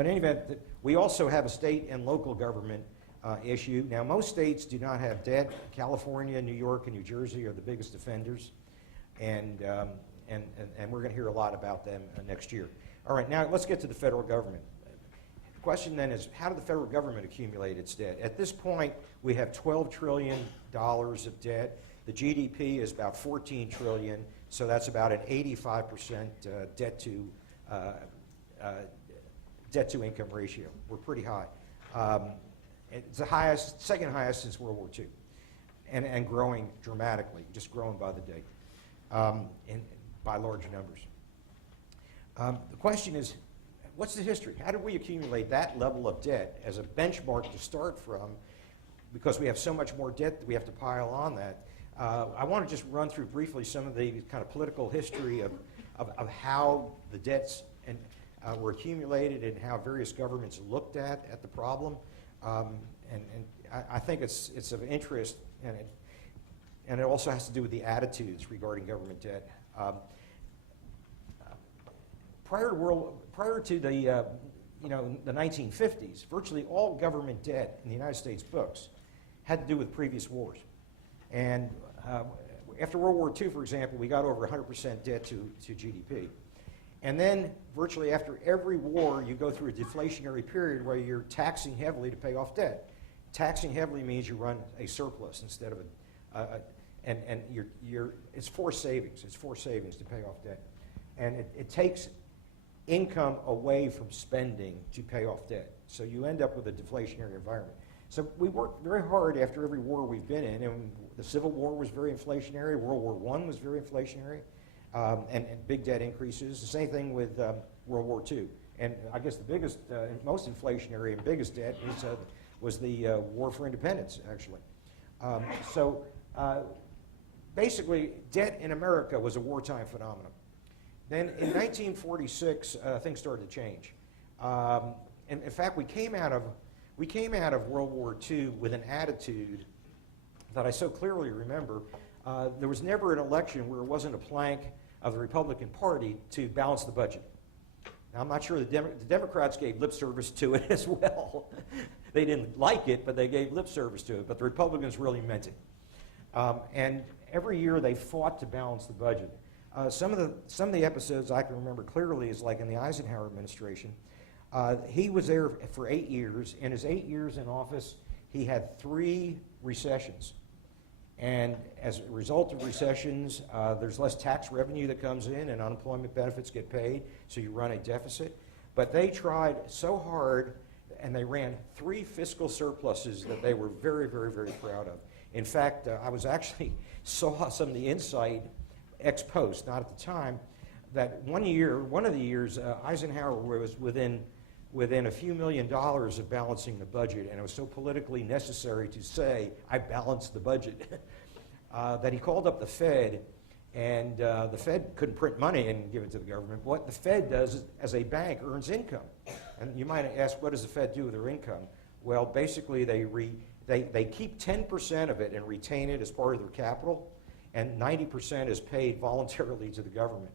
But in any event, we also have a state and local government issue. Now, most states do not have debt. California, New York, and New Jersey are the biggest offenders, and we're going to hear a lot about them next year. All right, now let's get to the federal government. The question then is, how did the federal government accumulate its debt? At this point, we have $12 trillion of debt. The GDP is about $14 trillion, so that's about an 85% debt to income ratio. We're pretty high. It's the highest, second highest since World War II, and growing dramatically, just growing by the day, and by large numbers. The question is, what's the history? How did we accumulate that level of debt as a benchmark to start from? Because we have so much more debt that we have to pile on that. I want to just run through briefly some of the kind of political history of how the debts were accumulated and how various governments looked at the problem. And I think it's of interest, and it also has to do with the attitudes regarding government debt. Prior to the the 1950s, virtually all government debt in the United States books had to do with previous wars. And after World War II, for example, we got over 100% debt to GDP. And then virtually after every war, you go through a deflationary period where you're taxing heavily to pay off debt. Taxing heavily means you run a surplus instead of it's forced savings. It's forced savings to pay off debt. And it takes income away from spending to pay off debt. So you end up with a deflationary environment. So we worked very hard after every war we've been in, and the Civil War was very inflationary, World War I was very inflationary, and big debt increases. The same thing with World War II. And I guess the biggest, most inflationary and biggest debt was the War for Independence, actually. Basically, debt in America was a wartime phenomenon. Then in 1946, things started to change. And in fact, we came out of World War II with an attitude that I so clearly remember. There was never an election where it wasn't a plank of the Republican Party to balance the budget. Now, I'm not sure the Democrats gave lip service to it as well. They didn't like it, but they gave lip service to it. But the Republicans really meant it. And every year they fought to balance the budget. Some of the episodes I can remember clearly is like in the Eisenhower administration. He was there for 8 years. In his 8 years in office, he had 3 recessions. And as a result of recessions, there's less tax revenue that comes in and unemployment benefits get paid, so you run a deficit. But they tried so hard, and they ran 3 fiscal surpluses that they were very, very, very proud of. In fact, I was actually saw some of the insight ex post, not at the time, that one of the years, Eisenhower was within a few $1 million of balancing the budget, and it was so politically necessary to say, I balanced the budget, that he called up the Fed, and the Fed couldn't print money and give it to the government. What the Fed does as a bank earns income. And you might ask, what does the Fed do with their income? Well, basically they keep 10% of it and retain it as part of their capital, and 90% is paid voluntarily to the government.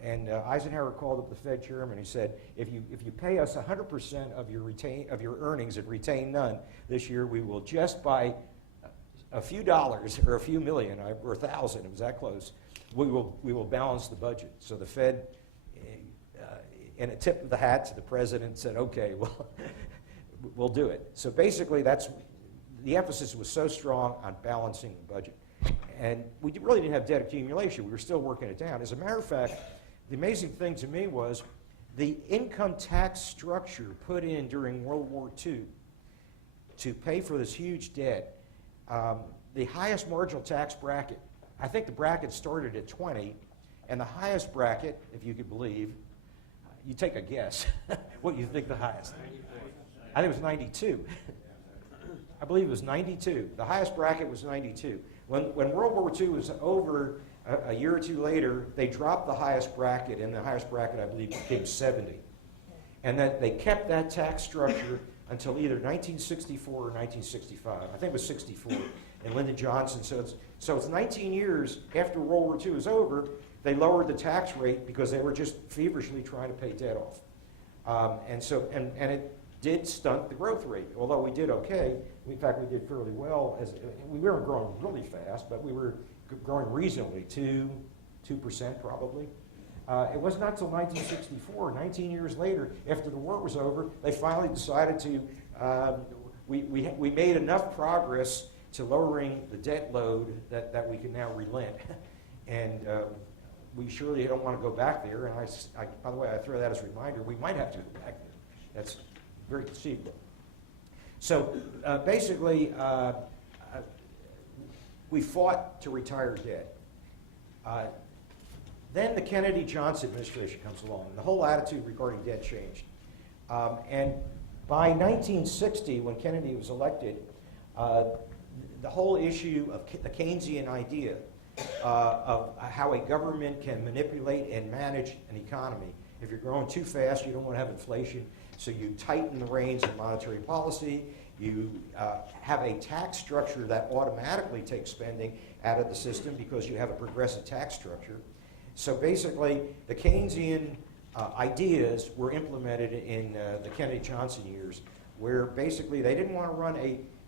And Eisenhower called up the Fed chairman. He said, if you pay us 100% of your earnings and retain none this year, we will just by a few dollars or a few million or 1,000. It was that close. We will balance the budget. So the Fed, in a tip of the hat to the president, said, okay, well, we'll do it. So basically, the emphasis was so strong on balancing the budget. And we really didn't have debt accumulation. We were still working it down. As a matter of fact, the amazing thing to me was the income tax structure put in during World War II to pay for this huge debt, the highest marginal tax bracket, I think the bracket started at 20, and the highest bracket, if you could believe, you take a guess, what you think the highest? I think it was 92. I believe it was 92. The highest bracket was 92. When World War II was over, a year or two later, they dropped the highest bracket, and the highest bracket, I believe, became 70. And then they kept that tax structure until either 1964 or 1965. I think it was 64, and Lyndon Johnson. So it's 19 years after World War II was over, they lowered the tax rate because they were just feverishly trying to pay debt off. And it did stunt the growth rate. Although we did okay, in fact, we did fairly well. We weren't growing really fast, but we were growing reasonably, 2% probably. It was not until 1964, 19 years later, after the war was over, they finally decided to, we made enough progress to lowering the debt load that we can now relent. And we surely don't want to go back there. And by the way, I throw that as a reminder, we might have to go back there. That's very conceivable. So basically, we fought to retire debt. Then the Kennedy-Johnson administration comes along, and the whole attitude regarding debt changed. And by 1960, when Kennedy was elected, the whole issue of the Keynesian idea of how a government can manipulate and manage an economy. If you're growing too fast, you don't want to have inflation, so you tighten the reins of monetary policy. You have a tax structure that automatically takes spending out of the system because you have a progressive tax structure. So basically, the Keynesian ideas were implemented in the Kennedy-Johnson years, where basically they didn't want to run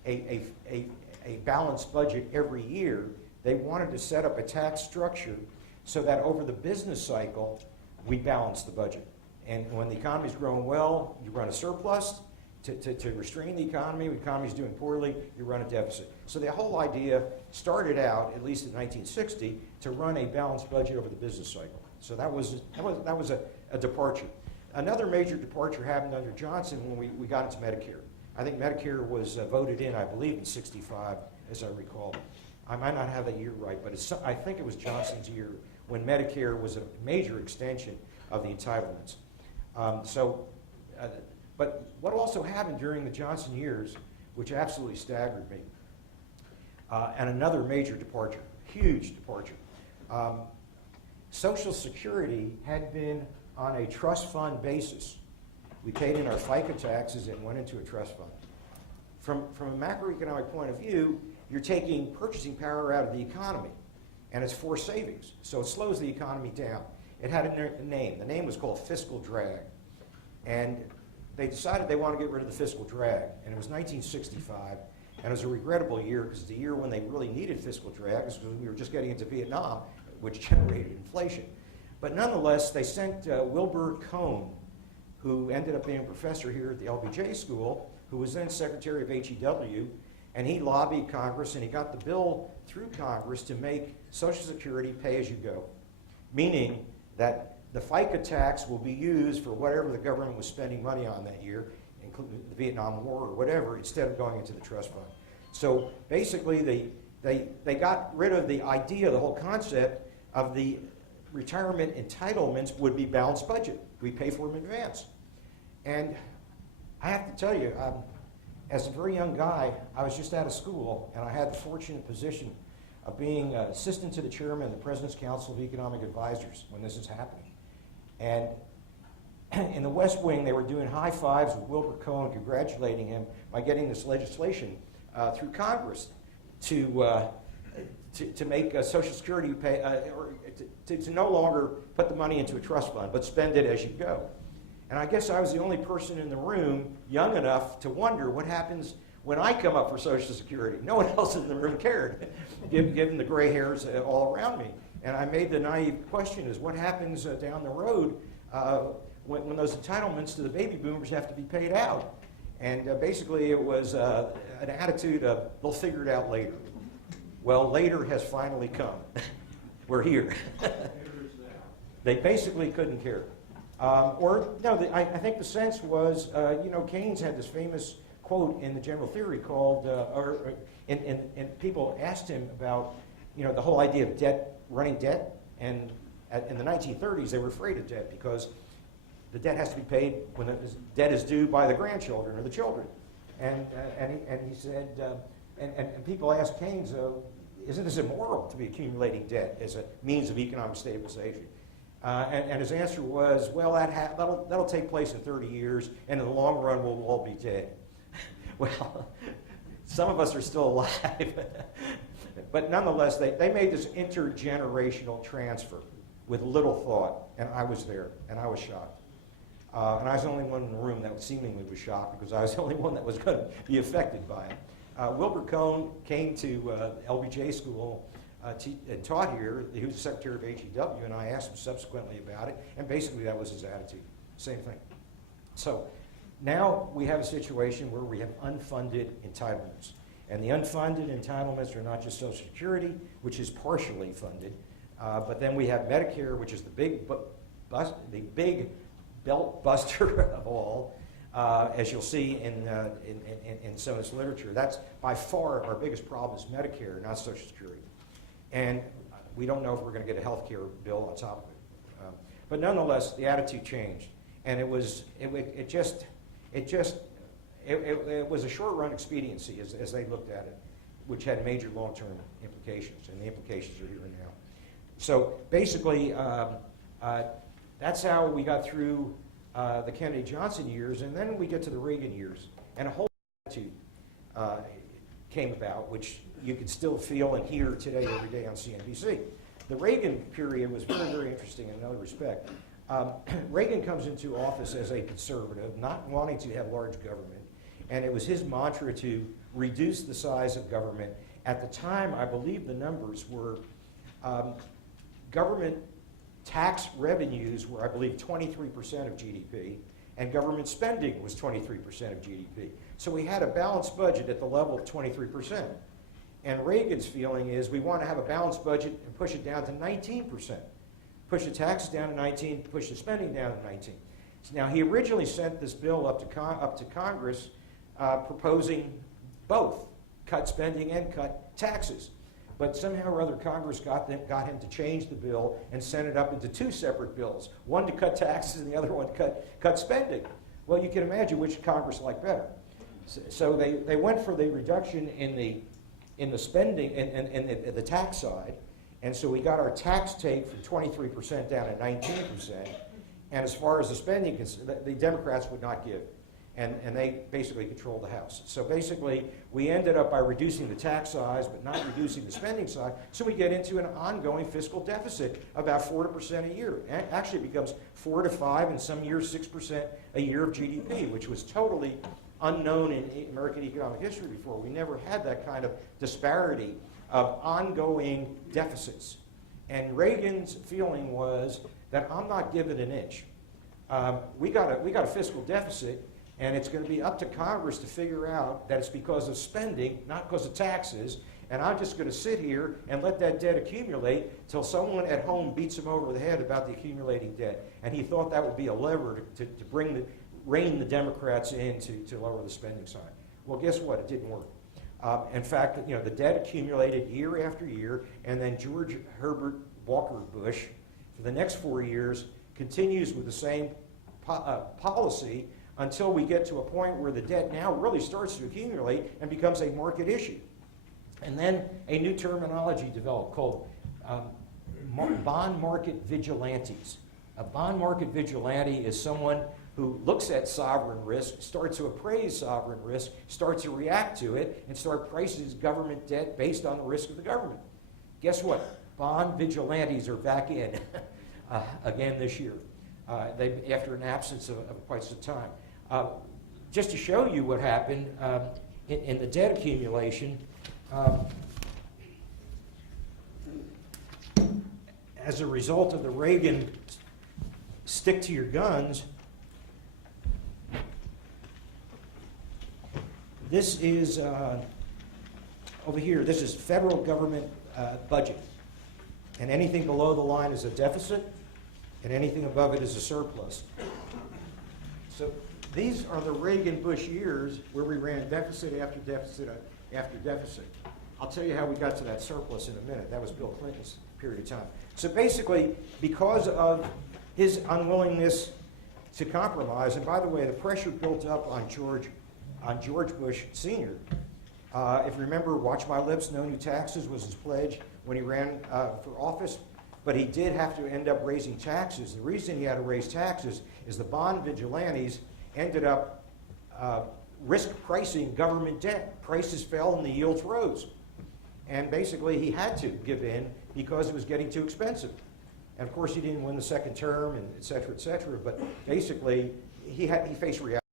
a balanced budget every year. They wanted to set up a tax structure so that over the business cycle, we balance the budget. And when the economy's growing well, you run a surplus to restrain the economy. When the economy's doing poorly, you run a deficit. So the whole idea started out, at least in 1960, to run a balanced budget over the business cycle. So that was a departure. Another major departure happened under Johnson when we got into Medicare. I think Medicare was voted in, I believe, in 65, as I recall. I might not have that year right, but I think it was Johnson's year when Medicare was a major extension of the entitlements. But what also happened during the Johnson years, which absolutely staggered me, and another major departure, huge departure. Social Security had been on a trust fund basis. We paid in our FICA taxes and went into a trust fund. From a macroeconomic point of view, you're taking purchasing power out of the economy, and it's forced savings, so it slows the economy down. It had a name. The name was called Fiscal Drag. And they decided they wanted to get rid of the fiscal drag, and it was 1965, and it was a regrettable year because it's the year when they really needed fiscal drag, because we were just getting into Vietnam, which generated inflation. But nonetheless, they sent Wilbur Cohn, who ended up being a professor here at the LBJ School, who was then Secretary of HEW, and he lobbied Congress, and he got the bill through Congress to make Social Security pay as you go, meaning that the FICA tax will be used for whatever the government was spending money on that year, including the Vietnam War or whatever, instead of going into the trust fund. So basically, they got rid of the idea, the whole concept of the retirement entitlements would be balanced budget. We pay for them in advance. And I have to tell you, as a very young guy, I was just out of school, and I had the fortunate position of being assistant to the chairman of the President's Council of Economic Advisors when this is happening. And in the West Wing, they were doing high fives with Wilbur Cohn, congratulating him by getting this legislation through Congress to make Social Security pay, or to no longer put the money into a trust fund, but spend it as you go. And I guess I was the only person in the room young enough to wonder what happens when I come up for Social Security. No one else in the room cared, given the gray hairs all around me. And I made the naive question is what happens down the road when those entitlements to the baby boomers have to be paid out? And basically it was an attitude of, they'll figure it out later. Well, later has finally come. We're here. They basically couldn't care. I think the sense was, Keynes had this famous quote in the general theory called, and people asked him about, the whole idea of debt, running debt, and in the 1930s they were afraid of debt because the debt has to be paid when the debt is due by the grandchildren or the children. And he said, and people asked Keynes, isn't this immoral to be accumulating debt as a means of economic stabilization? And his answer was, well, that'll take place in 30 years, and in the long run we'll all be dead. Well, some of us are still alive. But nonetheless, they made this intergenerational transfer with little thought, and I was there, and I was shocked. And I was the only one in the room that seemingly was shocked because I was the only one that was going to be affected by it. Wilbur Cohn came to LBJ school and taught here. He was the secretary of HEW, and I asked him subsequently about it, and basically that was his attitude. Same thing. So now we have a situation where we have unfunded entitlements. And the unfunded entitlements are not just Social Security, which is partially funded, but then we have Medicare, which is the big belt buster of all, as you'll see in some of this literature. That's by far our biggest problem is Medicare, not Social Security. And we don't know if we're going to get a health care bill on top of it. But nonetheless, the attitude changed. And it was a short-run expediency as they looked at it, which had major long-term implications, and the implications are here and now. So basically, that's how we got through the Kennedy-Johnson years, and then we get to the Reagan years, and a whole attitude came about, which you can still feel and hear today every day on CNBC. The Reagan period was very, very interesting in another respect. Reagan comes into office as a conservative, not wanting to have large government, and it was his mantra to reduce the size of government. At the time, I believe the numbers were government tax revenues were, I believe, 23% of GDP, and government spending was 23% of GDP. So we had a balanced budget at the level of 23%. And Reagan's feeling is we want to have a balanced budget and push it down to 19%. Push the taxes down to 19, push the spending down to 19. So now, he originally sent this bill up to Congress proposing both cut spending and cut taxes. But somehow or other, Congress got him to change the bill and send it up into two separate bills, one to cut taxes and the other one to cut spending. Well, you can imagine which Congress liked better. So they went for the reduction in the spending and the tax side, and so we got our tax take from 23% down to 19%. And as far as the spending, the Democrats would not give. And they basically controlled the House. So basically, we ended up by reducing the tax size, but not reducing the spending side. So we get into an ongoing fiscal deficit, about 4% a year. Actually, it becomes 4 to 5, and some years 6% a year of GDP, which was totally unknown in American economic history before. We never had that kind of disparity of ongoing deficits. And Reagan's feeling was that I'm not giving an inch. We got a fiscal deficit, and it's going to be up to Congress to figure out that it's because of spending, not because of taxes, and I'm just going to sit here and let that debt accumulate till someone at home beats him over the head about the accumulating debt. And he thought that would be a lever to rein the Democrats in to lower the spending side. Well, guess what? It didn't work. In fact, the debt accumulated year after year, and then George Herbert Walker Bush, for the next 4 years, continues with the same policy until we get to a point where the debt now really starts to accumulate and becomes a market issue. And then a new terminology developed called bond market vigilantes. A bond market vigilante is someone who looks at sovereign risk, starts to appraise sovereign risk, starts to react to it, and start prices government debt based on the risk of the government. Guess what? Bond vigilantes are back in again this year, after an absence of quite some time. Just to show you what happened in the debt accumulation, as a result of the Reagan stick to your guns, this is over here, this is federal government budget. And anything below the line is a deficit, and anything above it is a surplus. So these are the Reagan-Bush years where we ran deficit after deficit after deficit. I'll tell you how we got to that surplus in a minute. That was Bill Clinton's period of time. So basically, because of his unwillingness to compromise, and by the way, the pressure built up on George Bush Sr. If you remember, watch my lips, no new taxes was his pledge when he ran for office. But he did have to end up raising taxes. The reason he had to raise taxes is the bond vigilantes ended up risk pricing government debt. Prices fell and the yields rose. And basically he had to give in because it was getting too expensive. And of course, he didn't win the second term, and et cetera, but basically, he faced reality.